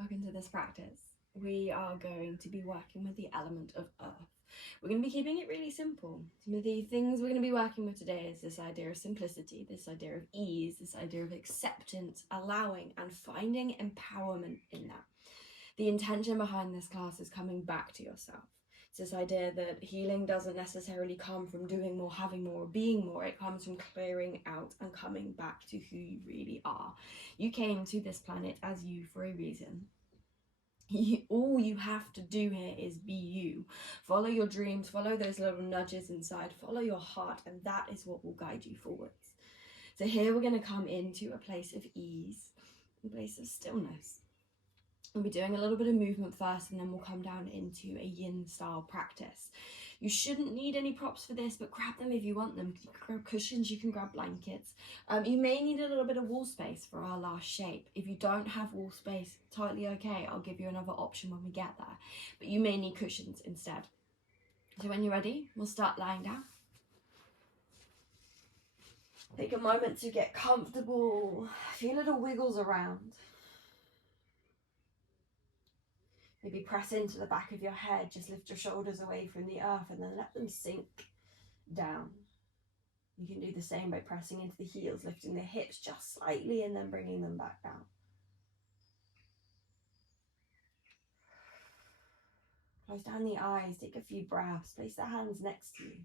Welcome to this practice. We are going to be working with the element of earth. We're going to be keeping it really simple. Some of the things we're going to be working with today is this idea of simplicity, this idea of ease, this idea of acceptance, allowing, and finding empowerment in that. The intention behind this class is coming back to yourself. It's this idea that healing doesn't necessarily come from doing more, having more, or being more. It comes from clearing out and coming back to who you really are. You came to this planet as you for a reason. All you have to do here is be you. Follow your dreams, follow those little nudges inside, follow your heart, and that is what will guide you forwards. So here we're going to come into a place of ease, a place of stillness. We'll be doing a little bit of movement first, and then we'll come down into a yin style practice. You shouldn't need any props for this, but grab them if you want them. You can grab cushions, you can grab blankets. You may need a little bit of wall space for our last shape. If you don't have wall space, totally okay. I'll give you another option when we get there. But you may need cushions instead. So when you're ready, we'll start lying down. Take a moment to get comfortable. Feel little wiggles around. Maybe press into the back of your head, just lift your shoulders away from the earth and then let them sink down. You can do the same by pressing into the heels, lifting the hips just slightly and then bringing them back down. Close down the eyes, take a few breaths, place the hands next to you.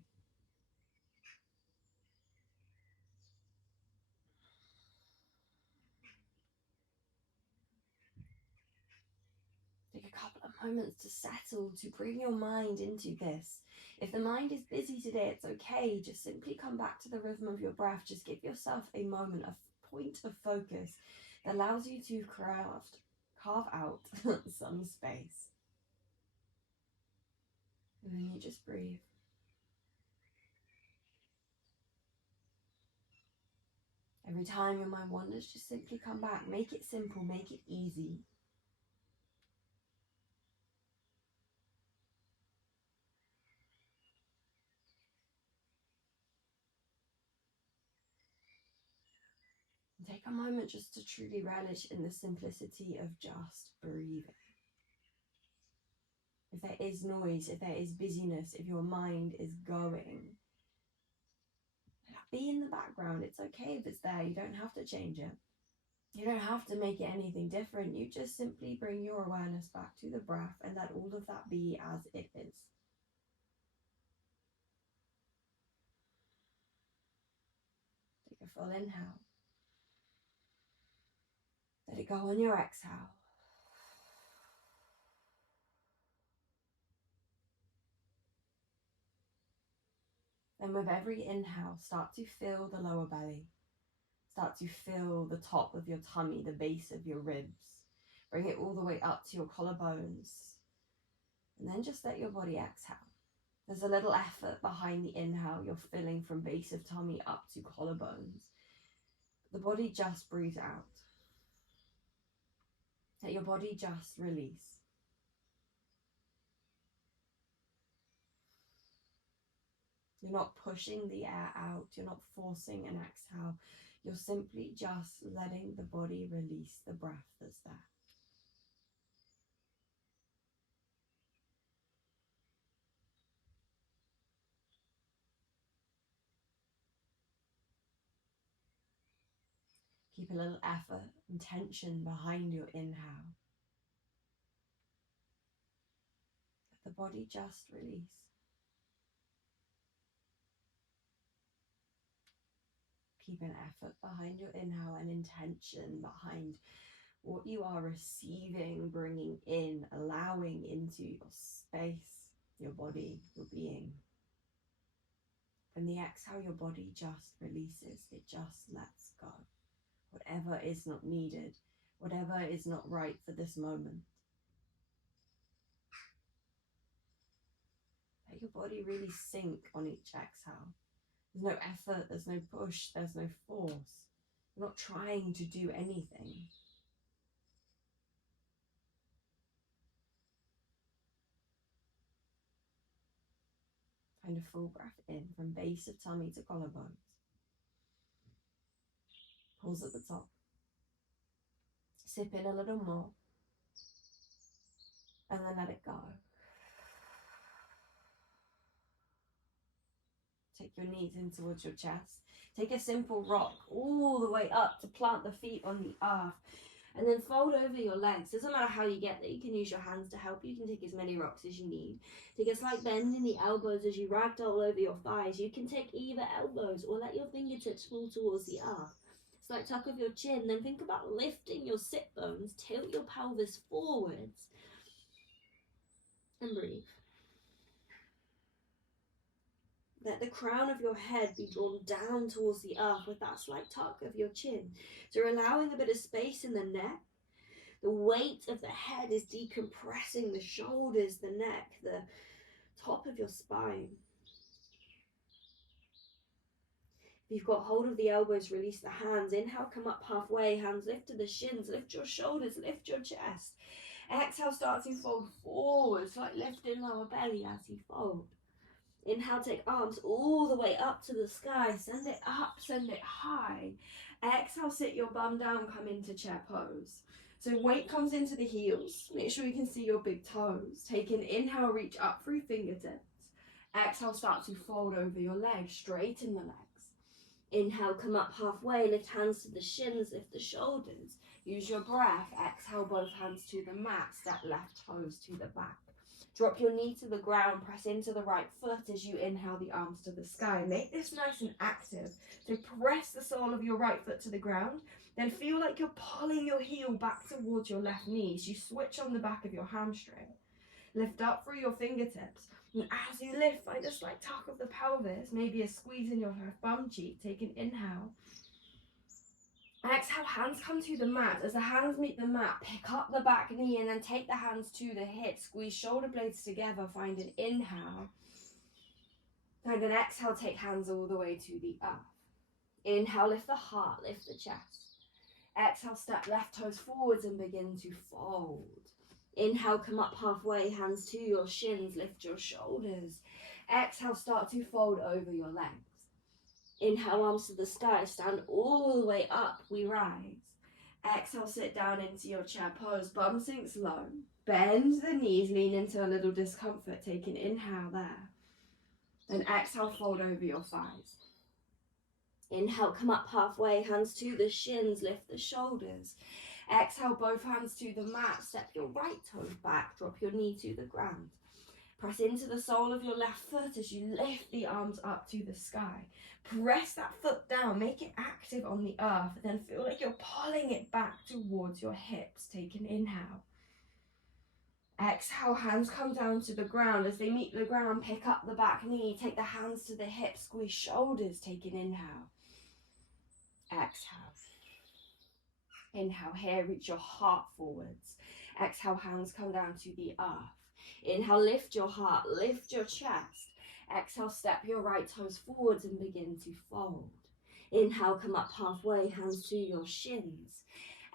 Take a couple of moments to settle, to bring your mind into this. If the mind is busy today, it's okay. Just simply come back to the rhythm of your breath. Just give yourself a moment, a point of focus that allows you to carve out some space. And then you just breathe. Every time your mind wanders, just simply come back. Make it simple, make it easy. And take a moment just to truly relish in the simplicity of just breathing. If there is noise, if there is busyness, if your mind is going, be in the background. It's okay if it's there. You don't have to change it. You don't have to make it anything different. You just simply bring your awareness back to the breath and let all of that be as it is. Take a full inhale. Let it go on your exhale. Then with every inhale, start to fill the lower belly. Start to fill the top of your tummy, the base of your ribs. Bring it all the way up to your collarbones. And then just let your body exhale. There's a little effort behind the inhale. You're filling from base of tummy up to collarbones. The body just breathes out. Let your body just release. You're not pushing the air out. You're not forcing an exhale. You're simply just letting the body release the breath that's there. Keep a little effort and tension behind your inhale. Let the body just release. Keep an effort behind your inhale and intention behind what you are receiving, bringing in, allowing into your space, your body, your being. From the exhale, your body just releases. It just lets go. Whatever is not needed, whatever is not right for this moment. Let your body really sink on each exhale. There's no effort, there's no push, there's no force. You're not trying to do anything. Find a full breath in from base of tummy to collarbones. Pause at the top. Sip in a little more. and then let it go. Take your knees in towards your chest. Take a simple rock all the way up to plant the feet on the earth. And then fold over your legs. Doesn't matter how you get there. You can use your hands to help. You can take as many rocks as you need. Take a slight bend in the elbows as you ragdoll over your thighs. You can take either elbows or let your fingertips fall towards the earth. Slight tuck of your chin. Then think about lifting your sit bones. Tilt your pelvis forwards. And breathe. Let the crown of your head be drawn down towards the earth with that slight tuck of your chin. So you're allowing a bit of space in the neck. The weight of the head is decompressing the shoulders, the neck, the top of your spine. If you've got hold of the elbows, release the hands. Inhale, come up halfway. Hands lift to the shins. Lift your shoulders, lift your chest. Exhale, start to fold forwards, like lifting lower belly as you fold. Inhale, take arms all the way up to the sky. Send it up, send it high. Exhale, sit your bum down, come into chair pose. So weight comes into the heels. Make sure you can see your big toes. Take an inhale, reach up through fingertips. Exhale, start to fold over your legs, straighten the legs. Inhale, come up halfway, lift hands to the shins, lift the shoulders. Use your breath. Exhale, both hands to the mat, step left toes to the back. Drop your knee to the ground, press into the right foot as you inhale the arms to the sky. Make this nice and active. So press the sole of your right foot to the ground, then feel like you're pulling your heel back towards your left knee. So you switch on the back of your hamstring. Lift up through your fingertips. And as you lift, find a slight tuck of the pelvis, maybe a squeeze in your left bum cheek. Take an inhale. Exhale, hands come to the mat. As the hands meet the mat, pick up the back knee and then take the hands to the hips. Squeeze shoulder blades together. Find an inhale. And an exhale, take hands all the way to the earth. Inhale, lift the heart, lift the chest. Exhale, step left toes forwards and begin to fold. Inhale, come up halfway, hands to your shins, lift your shoulders. Exhale, start to fold over your legs. Inhale, arms to the sky, stand all the way up, we rise. Exhale, sit down into your chair pose, bum sinks low. Bend the knees, lean into a little discomfort, take an inhale there. Then exhale, fold over your thighs. Inhale, come up halfway, hands to the shins, lift the shoulders. Exhale, both hands to the mat, step your right toes back, drop your knee to the ground. Press into the sole of your left foot as you lift the arms up to the sky. Press that foot down, make it active on the earth, then feel like you're pulling it back towards your hips. Take an inhale. Exhale, hands come down to the ground. As they meet the ground, pick up the back knee, take the hands to the hips, squeeze shoulders, take an inhale. Exhale. Inhale here, reach your heart forwards. Exhale, hands come down to the earth. Inhale, lift your heart, lift your chest. Exhale, step your right toes forwards and begin to fold. Inhale, come up halfway, hands to your shins.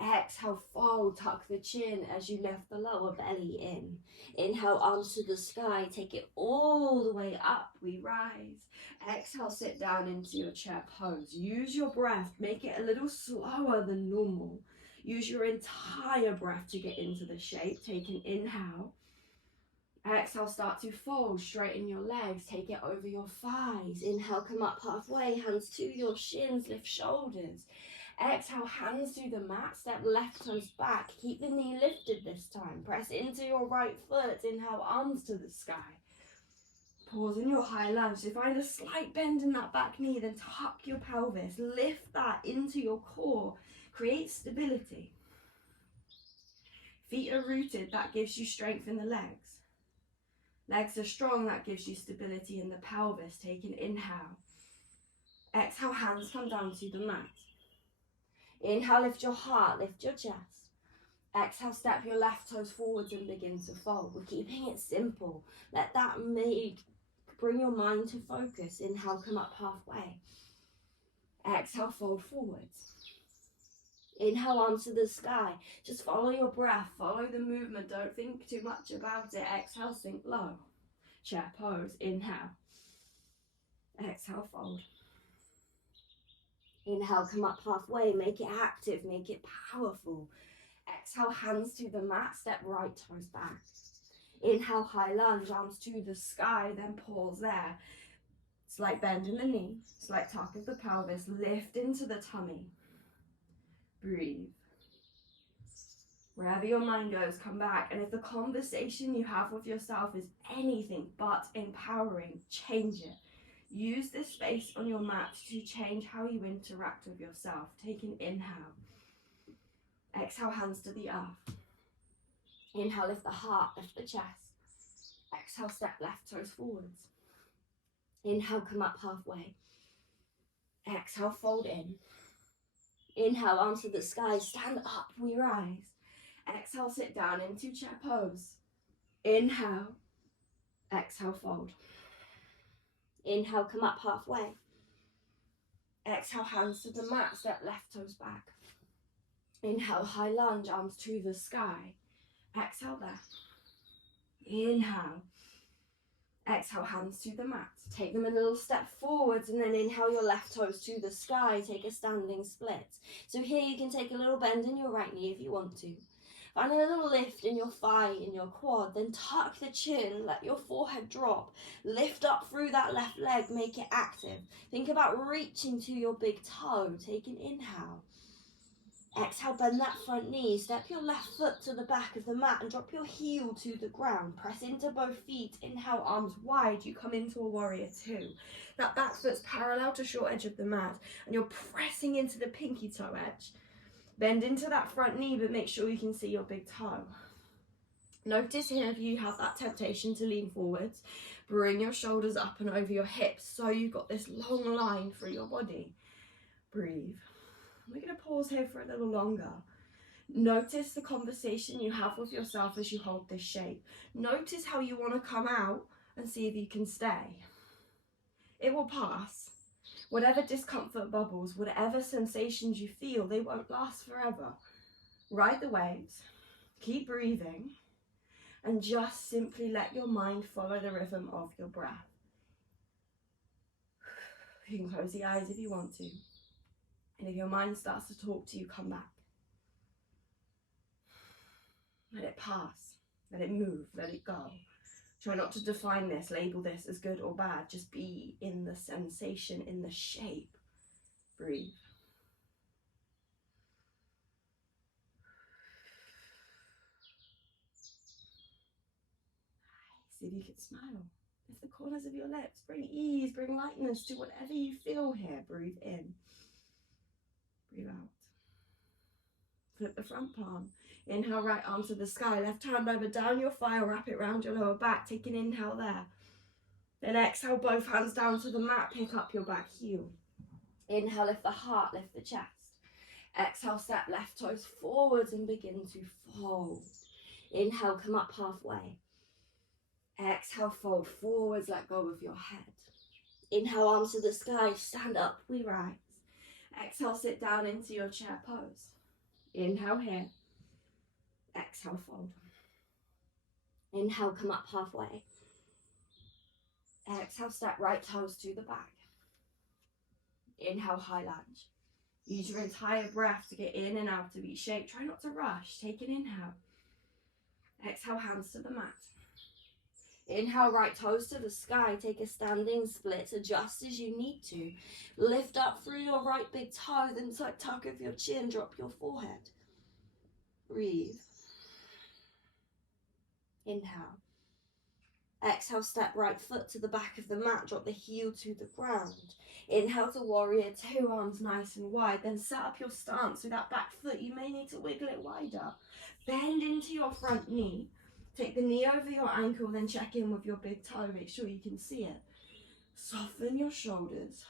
Exhale, fold, tuck the chin as you lift the lower belly in. Inhale, arms to the sky, take it all the way up, we rise. Exhale, sit down into your chair pose. Use your breath, make it a little slower than normal. Use your entire breath to get into the shape. Take an inhale. Exhale, start to fold, straighten your legs, take it over your thighs. Inhale, come up halfway, hands to your shins, lift shoulders. Exhale, hands to the mat, step left toes back, keep the knee lifted this time. Press into your right foot, inhale, arms to the sky. Pause in your high lunge. So find a slight bend in that back knee, then tuck your pelvis, lift that into your core, create stability. Feet are rooted, that gives you strength in the legs. Legs are strong, that gives you stability in the pelvis. Take an inhale. Exhale, hands come down to the mat. Inhale, lift your heart, lift your chest. Exhale, step your left toes forwards and begin to fold. We're keeping it simple. Let that bring your mind to focus. Inhale, come up halfway. Exhale, fold forwards. Inhale, arms to the sky. Just follow your breath, follow the movement. Don't think too much about it. Exhale, sink low. Chair pose. Inhale. Exhale, fold. Inhale, come up halfway. Make it active, make it powerful. Exhale, hands to the mat. Step right toes back. Inhale, high lunge, arms to the sky, then pause there. Slight bend in the knee, slight tuck of the pelvis, lift into the tummy. Breathe. Wherever your mind goes, come back. And if the conversation you have with yourself is anything but empowering, change it. Use this space on your mat to change how you interact with yourself. Take an inhale. Exhale, hands to the earth. Inhale, lift the heart, lift the chest. Exhale, step left toes forwards. Inhale, come up halfway. Exhale, fold in. Inhale, arms to the sky, stand up, we rise. Exhale, sit down into chair pose. Inhale, exhale, fold. Inhale, come up halfway. Exhale, hands to the mat, step left toes back. Inhale, high lunge, arms to the sky. Exhale there. Inhale. Exhale, hands to the mat. Take them a little step forwards and then inhale your left toes to the sky. Take a standing split. So here you can take a little bend in your right knee if you want to. Find a little lift in your thigh, in your quad. Then tuck the chin, let your forehead drop. Lift up through that left leg, make it active. Think about reaching to your big toe. Take an inhale. Exhale, bend that front knee. Step your left foot to the back of the mat and drop your heel to the ground. Press into both feet. Inhale, arms wide. You come into a warrior two. That back foot's parallel to short edge of the mat and you're pressing into the pinky toe edge. Bend into that front knee, but make sure you can see your big toe. Notice here if you have that temptation to lean forwards, bring your shoulders up and over your hips so you've got this long line through your body. Breathe. We're going to pause here for a little longer. Notice the conversation you have with yourself as you hold this shape. Notice how you want to come out and see if you can stay. It will pass. Whatever discomfort bubbles, whatever sensations you feel, they won't last forever. Ride the waves, keep breathing, and just simply let your mind follow the rhythm of your breath. You can close the eyes if you want to. And if your mind starts to talk to you, come back. Let it pass, let it move, let it go. Try not to define this, label this as good or bad. Just be in the sensation, in the shape. Breathe. See if you can smile. Lift the corners of your lips. Bring ease, bring lightness to whatever you feel here. Breathe in. Breathe out. Flip the front palm. Inhale, right arm to the sky. Left hand over down your thigh, wrap it around your lower back. Take an inhale there. Then exhale, both hands down to the mat. Pick up your back heel. Inhale, lift the heart, lift the chest. Exhale, step left toes forwards and begin to fold. Inhale, come up halfway. Exhale, fold forwards, let go of your head. Inhale, arms to the sky, stand up, we rise. Exhale, sit down into your chair pose. Inhale here. Exhale, fold. Inhale, come up halfway. Exhale, step right toes to the back. Inhale, high lunge. Use your entire breath to get in and out of each shape. Try not to rush. Take an inhale. Exhale, hands to the mat. Inhale, right toes to the sky. Take a standing split. Adjust as you need to. Lift up through your right big toe. Then tuck of your chin. Drop your forehead. Breathe. Inhale. Exhale, step right foot to the back of the mat. Drop the heel to the ground. Inhale to warrior two, arms nice and wide. Then set up your stance with that back foot. You may need to wiggle it wider. Bend into your front knee. Take the knee over your ankle, then check in with your big toe. Make sure you can see it. Soften your shoulders.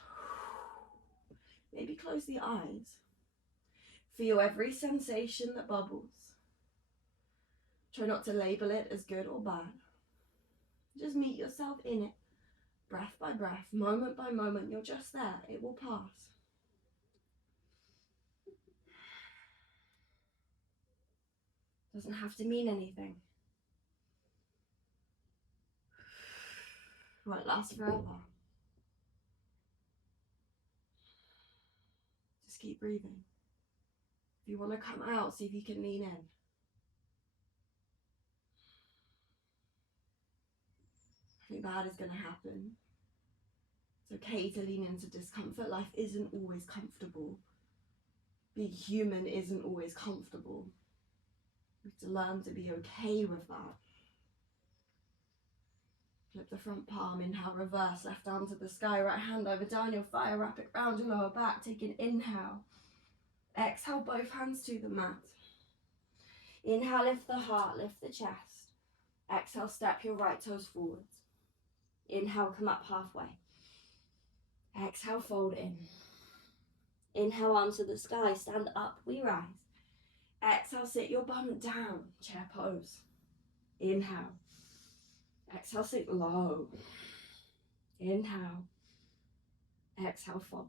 Maybe close the eyes. Feel every sensation that bubbles. Try not to label it as good or bad. Just meet yourself in it, breath by breath, moment by moment. You're just there. It will pass. Doesn't have to mean anything. Won't last forever. Just keep breathing. If you want to come out, see if you can lean in. nothing bad is going to happen. It's okay to lean into discomfort. Life isn't always comfortable. Being human isn't always comfortable. We have to learn to be okay with that. Flip the front palm, inhale, reverse, left arm to the sky, right hand over down your thigh, wrap it round your lower back, take an inhale. Exhale, both hands to the mat. Inhale, lift the heart, lift the chest. Exhale, step your right toes forwards. Inhale, come up halfway. Exhale, fold in. Inhale, arms to the sky, stand up, we rise. Exhale, sit your bum down, chair pose. Inhale. Exhale, sink low. Inhale. Exhale, fold.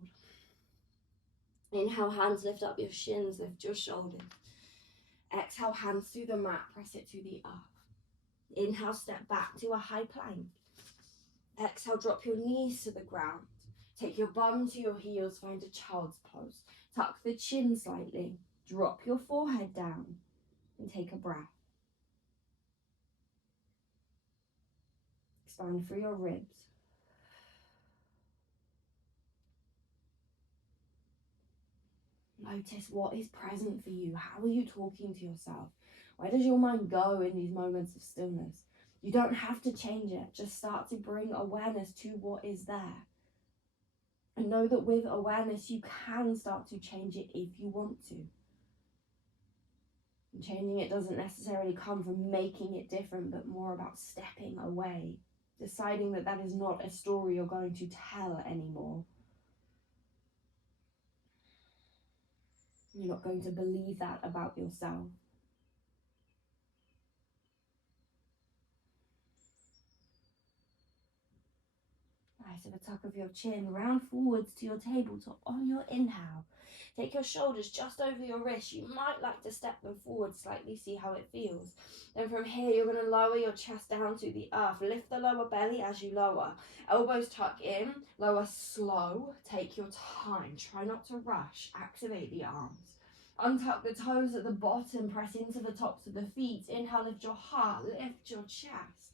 Inhale, hands lift up your shins, lift your shoulders. Exhale, hands to the mat, press it to the earth. Inhale, step back to a high plank. Exhale, drop your knees to the ground. Take your bum to your heels, find a child's pose. Tuck the chin slightly, drop your forehead down, and take a breath. Expand through your ribs. Notice what is present for you. How are you talking to yourself? Where does your mind go in these moments of stillness? You don't have to change it. Just start to bring awareness to what is there. And know that with awareness, you can start to change it if you want to. And changing it doesn't necessarily come from making it different, but more about stepping away, deciding that that is not a story you're going to tell anymore. You're not going to believe that about yourself. Nice, with a tuck of your chin, round forwards to your tabletop on your inhale. Take your shoulders just over your wrists. You might like to step them forward slightly, see how it feels. Then from here, you're going to lower your chest down to the earth. Lift the lower belly as you lower. Elbows tuck in, lower slow. Take your time. Try not to rush. Activate the arms. Untuck the toes at the bottom. Press into the tops of the feet. Inhale, lift your heart. Lift your chest.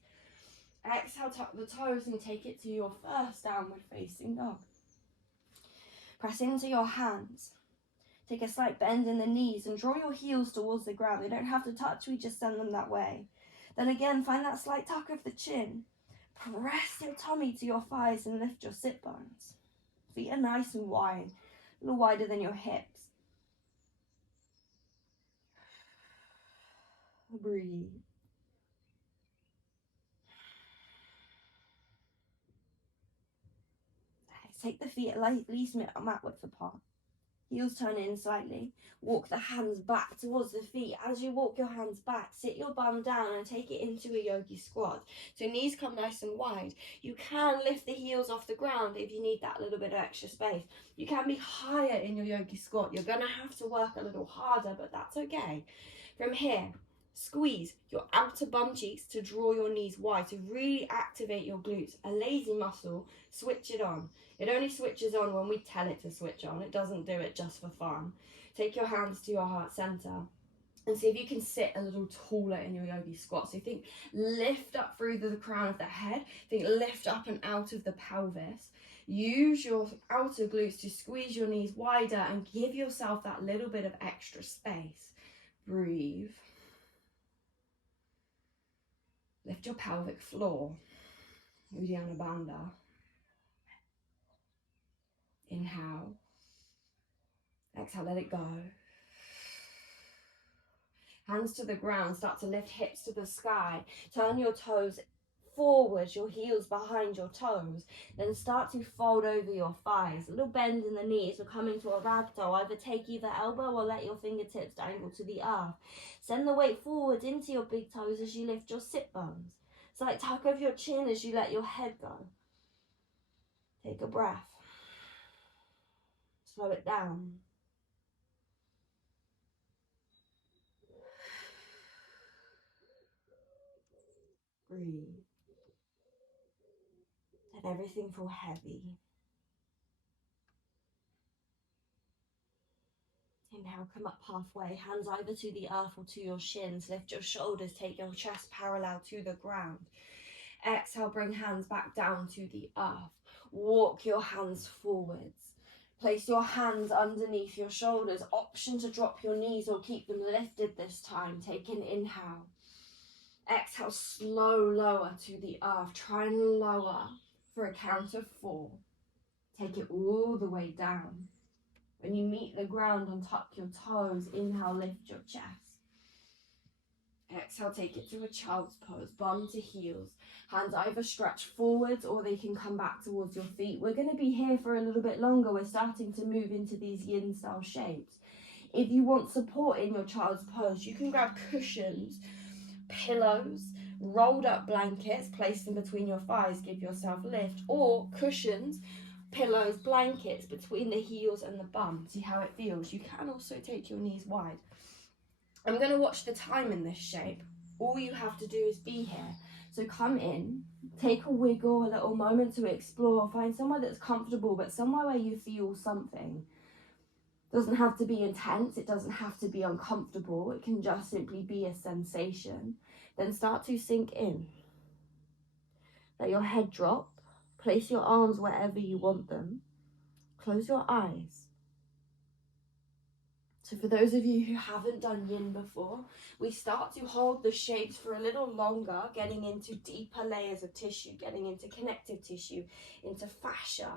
Exhale, tuck the toes and take it to your first downward facing dog. Press into your hands. Take a slight bend in the knees and draw your heels towards the ground. They don't have to touch, we just send them that way. Then again, find that slight tuck of the chin. Press your tummy to your thighs and lift your sit bones. Feet are nice and wide, a little wider than your hips. Breathe. Take the feet at least mat width apart. Heels turn in slightly. Walk the hands back towards the feet. As you walk your hands back, sit your bum down and take it into a yogi squat. So knees come nice and wide. You can lift the heels off the ground if you need that little bit of extra space. You can be higher in your yogi squat. You're going to have to work a little harder, but that's okay. From here, squeeze your outer bum cheeks to draw your knees wide, to really activate your glutes. A lazy muscle, switch it on. It only switches on when we tell it to switch on. It doesn't do it just for fun. Take your hands to your heart center and see if you can sit a little taller in your yogi squat. So think lift up through the crown of the head. Think lift up and out of the pelvis. Use your outer glutes to squeeze your knees wider and give yourself that little bit of extra space. Breathe. Lift your pelvic floor. Uddiyana Bandha. Inhale. Exhale, let it go. Hands to the ground, start to lift hips to the sky. Turn your toes forward, your heels behind your toes. Then start to fold over your thighs. A little bend in the knees. We're coming to a ragdoll. Either take either elbow or let your fingertips dangle to the earth. Send the weight forward into your big toes as you lift your sit bones. It's like tuck of your chin as you let your head go. Take a breath. Slow it down. Breathe. Let everything feel heavy. Inhale, come up halfway, hands either to the earth or to your shins. Lift your shoulders, take your chest parallel to the ground. Exhale, bring hands back down to the earth. Walk your hands forwards. Place your hands underneath your shoulders. Option to drop your knees or keep them lifted this time. Take an inhale. Exhale, slow lower to the earth. Try and lower for a count of 4. Take it all the way down. When you meet the ground, untuck your toes. Inhale, lift your chest. Exhale, take it to a child's pose, bum to heels. Hands either stretch forwards or they can come back towards your feet. We're going to be here for a little bit longer. We're starting to move into these yin style shapes. If you want support in your child's pose, you can grab cushions, pillows, rolled up blankets, place them between your thighs, give yourself a lift, or cushions, pillows, blankets between the heels and the bum. See how it feels. You can also take your knees wide. I'm going to watch the time in this shape. All you have to do is be here. So come in, take a wiggle, a little moment to explore, find somewhere that's comfortable, but somewhere where you feel something. Doesn't have to be intense, it doesn't have to be uncomfortable, it can just simply be a sensation. Then start to sink in. Let your head drop, place your arms wherever you want them, close your eyes. So for those of you who haven't done yin before, we start to hold the shapes for a little longer, getting into deeper layers of tissue, getting into connective tissue, into fascia.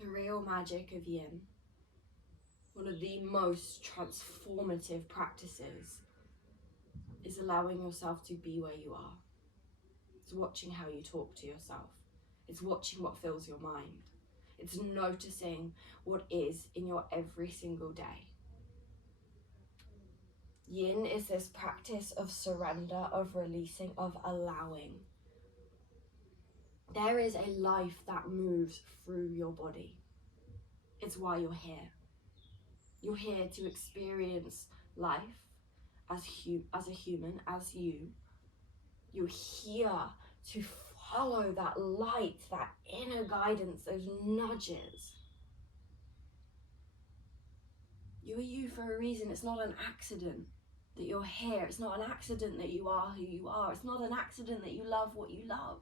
The real magic of yin, one of the most transformative practices, is allowing yourself to be where you are. It's watching how you talk to yourself. It's watching what fills your mind. It's noticing what is in your every single day. Yin is this practice of surrender, of releasing, of allowing. There is a life that moves through your body. It's why you're here. You're here to experience life as a human, as you. You're here to follow that light, that inner guidance, those nudges. You are you for a reason. It's not an accident that you're here. It's not an accident that you are who you are. It's not an accident that you love what you love.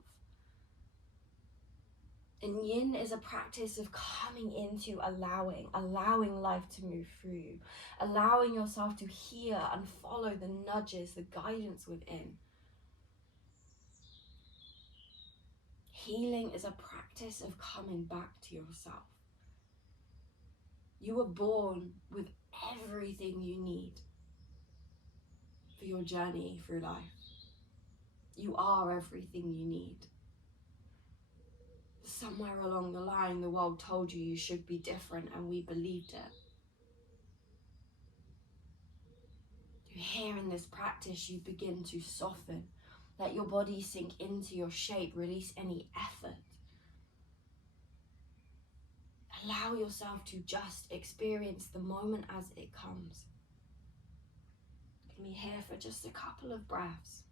And yin is a practice of coming into allowing life to move through you, allowing yourself to hear and follow the nudges, the guidance within. Healing is a practice of coming back to yourself. You were born with everything you need for your journey through life. You are everything you need. Somewhere along the line, the world told you you should be different, and we believed it. Here in this practice, you begin to soften. Let your body sink into your shape. Release any effort. Allow yourself to just experience the moment as it comes. You can be here for just a couple of breaths.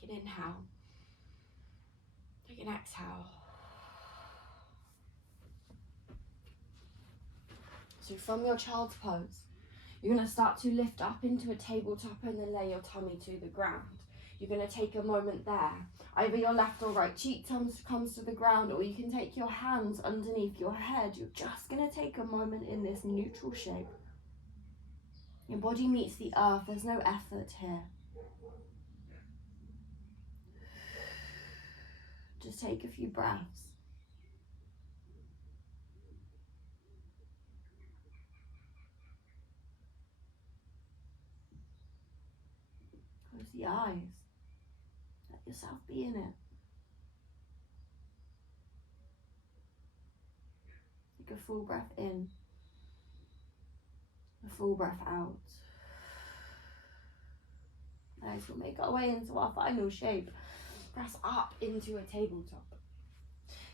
Take an inhale. Take an exhale. So from your child's pose, you're going to start to lift up into a tabletop and then lay your tummy to the ground. You're going to take a moment there. Either your left or right cheek comes to the ground, or you can take your hands underneath your head. You're just going to take a moment in this neutral shape. Your body meets the earth. There's no effort here. Just take a few breaths. Close the eyes. Let yourself be in it. Take a full breath in. A full breath out. Nice, we'll make our way into our final shape. Press up into a tabletop.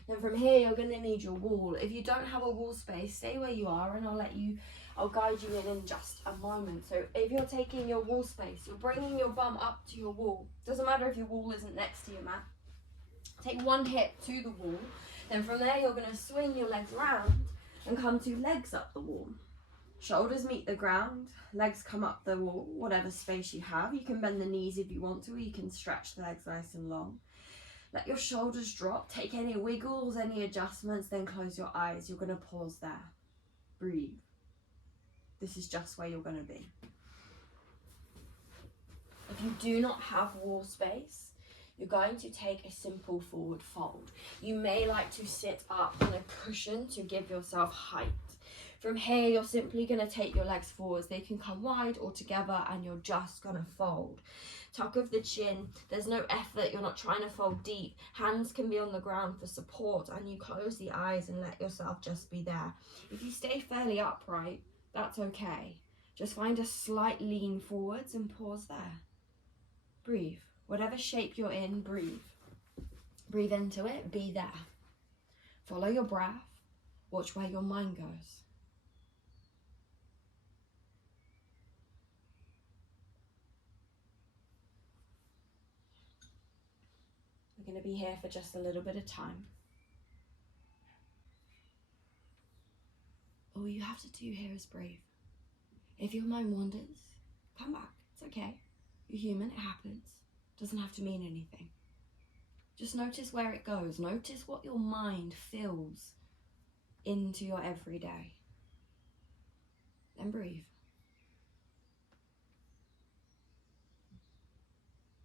Then from here, you're going to need your wall. If you don't have a wall space, stay where you are, and I'll I'll guide you in just a moment. So if you're taking your wall space, you're bringing your bum up to your wall. Doesn't matter if your wall isn't next to your mat. Take one hip to the wall. Then from there, you're going to swing your legs around and come to legs up the wall. Shoulders meet the ground, legs come up the wall, whatever space you have. You can bend the knees if you want to, or you can stretch the legs nice and long. Let your shoulders drop, take any wiggles, any adjustments, then close your eyes. You're going to pause there. Breathe. This is just where you're going to be. If you do not have wall space, you're going to take a simple forward fold. You may like to sit up on a cushion to give yourself height. From here, you're simply going to take your legs forwards. They can come wide or together, and you're just going to fold. Tuck of the chin. There's no effort. You're not trying to fold deep. Hands can be on the ground for support, and you close the eyes and let yourself just be there. If you stay fairly upright, that's okay. Just find a slight lean forwards and pause there. Breathe. Whatever shape you're in, breathe. Breathe into it. Be there. Follow your breath. Watch where your mind goes. We're going to be here for just a little bit of time. All you have to do here is breathe. If your mind wanders, come back. It's okay. You're human. It happens. Doesn't have to mean anything. Just notice where it goes. Notice what your mind fills into your everyday. Then breathe.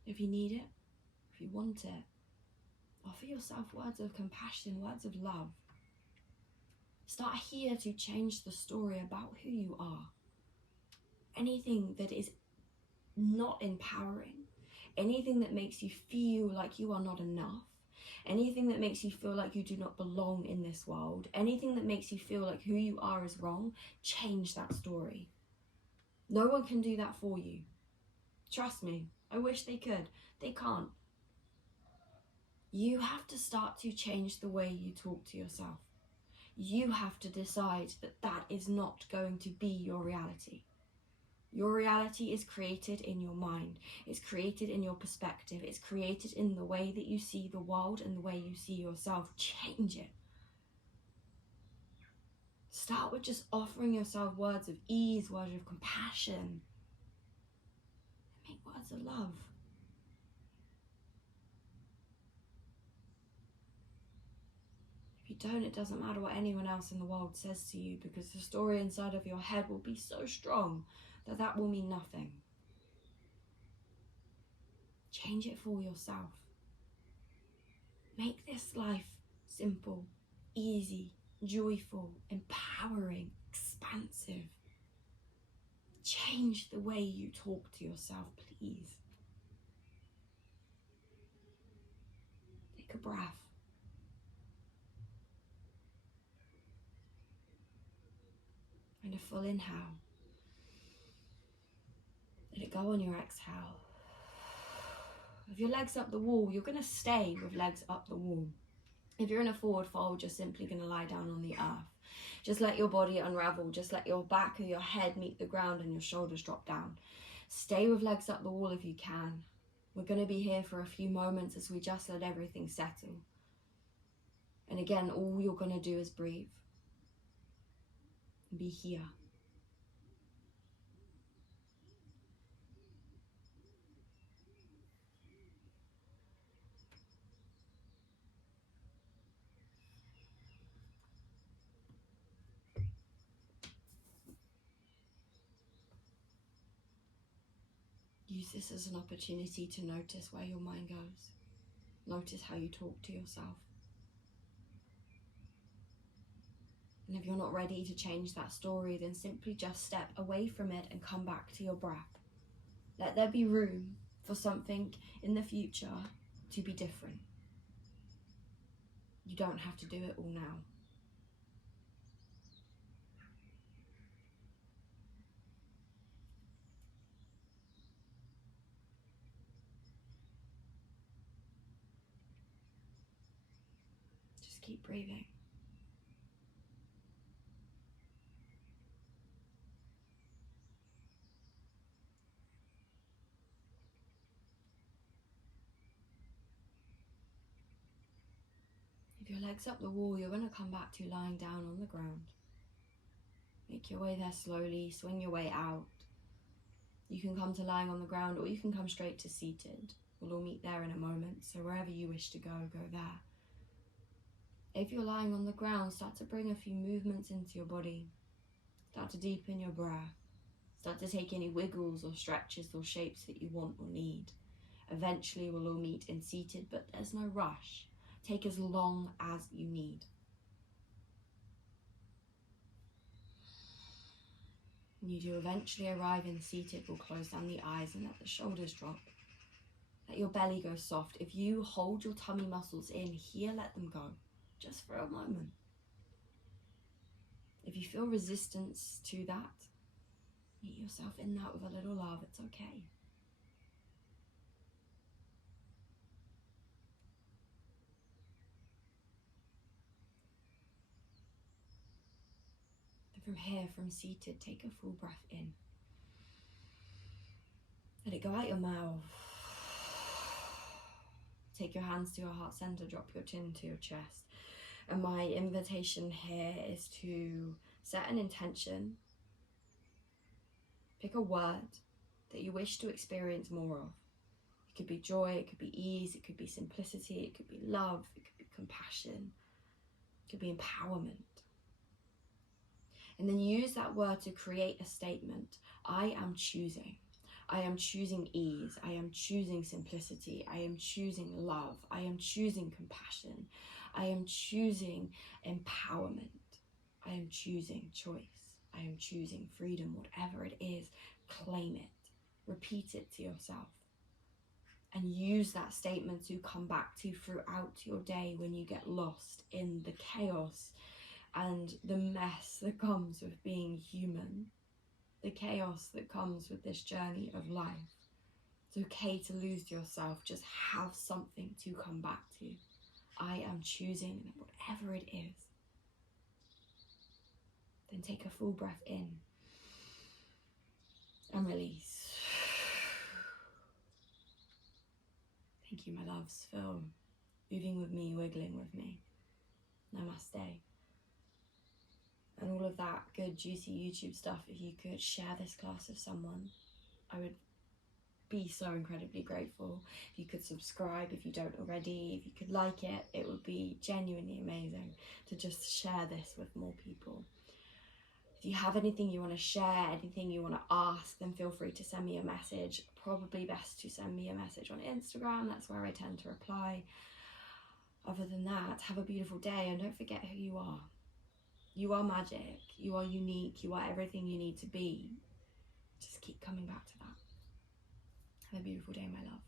If you need it, if you want it, offer yourself words of compassion, words of love. Start here to change the story about who you are. Anything that is not empowering, anything that makes you feel like you are not enough, anything that makes you feel like you do not belong in this world, anything that makes you feel like who you are is wrong, change that story. No one can do that for you. Trust me, I wish they could. They can't. You have to start to change the way you talk to yourself. You have to decide that that is not going to be your reality. Your reality is created in your mind. It's created in your perspective. It's created in the way that you see the world and the way you see yourself. Change it. Start with just offering yourself words of ease, words of compassion. Make words of love. If you don't, it doesn't matter what anyone else in the world says to you, because the story inside of your head will be so strong that that will mean nothing. Change it for yourself. Make this life simple, easy, joyful, empowering, expansive. Change the way you talk to yourself, please. Take a breath. And a full inhale. Let it go on your exhale. If your legs up the wall, you're going to stay with legs up the wall. If you're in a forward fold, you're simply going to lie down on the earth. Just let your body unravel. Just let your back of your head meet the ground and your shoulders drop down. Stay with legs up the wall if you can. We're going to be here for a few moments as we just let everything settle. And again, all you're going to do is breathe. And be here. Use this as an opportunity to notice where your mind goes. Notice how you talk to yourself. And if you're not ready to change that story, then simply just step away from it and come back to your breath. Let there be room for something in the future to be different. You don't have to do it all now. Just keep breathing. legs up the wall, you're going to come back to lying down on the ground. Make your way there slowly, swing your way out. You can come to lying on the ground, or you can come straight to seated. We'll all meet there in a moment, so wherever you wish to go, go there. If you're lying on the ground, start to bring a few movements into your body. Start to deepen your breath. Start to take any wiggles or stretches or shapes that you want or need. Eventually we'll all meet in seated, but there's no rush. Take as long as you need. When you do eventually arrive in seated, we'll close down the eyes and let the shoulders drop. Let your belly go soft. If you hold your tummy muscles in here, let them go, just for a moment. If you feel resistance to that, meet yourself in that with a little love. It's okay. And from here, from seated, take a full breath in. Let it go out your mouth. Take your hands to your heart center, drop your chin to your chest. And my invitation here is to set an intention. Pick a word that you wish to experience more of. It could be joy, it could be ease, it could be simplicity, it could be love, it could be compassion, it could be empowerment. And then use that word to create a statement. I am choosing. I am choosing ease. I am choosing simplicity. I am choosing love. I am choosing compassion. I am choosing empowerment. I am choosing choice. I am choosing freedom. Whatever it is, claim it. Repeat it to yourself. And use that statement to come back to throughout your day when you get lost in the chaos and the mess that comes with being human. The chaos that comes with this journey of life. It's okay to lose yourself. Just have something to come back to. I am choosing whatever it is. Then take a full breath in and release. Thank you, my loves, for moving with me, wiggling with me. Namaste. And all of that good, juicy YouTube stuff, if you could share this class with someone, I would be so incredibly grateful. If you could subscribe if you don't already, if you could like it, it would be genuinely amazing to just share this with more people. If you have anything you want to share, anything you want to ask, then feel free to send me a message. Probably best to send me a message on Instagram. That's where I tend to reply. Other than that, have a beautiful day, and don't forget who you are. You are magic. You are unique. You are everything you need to be. Just keep coming back to that. Have a beautiful day, my love.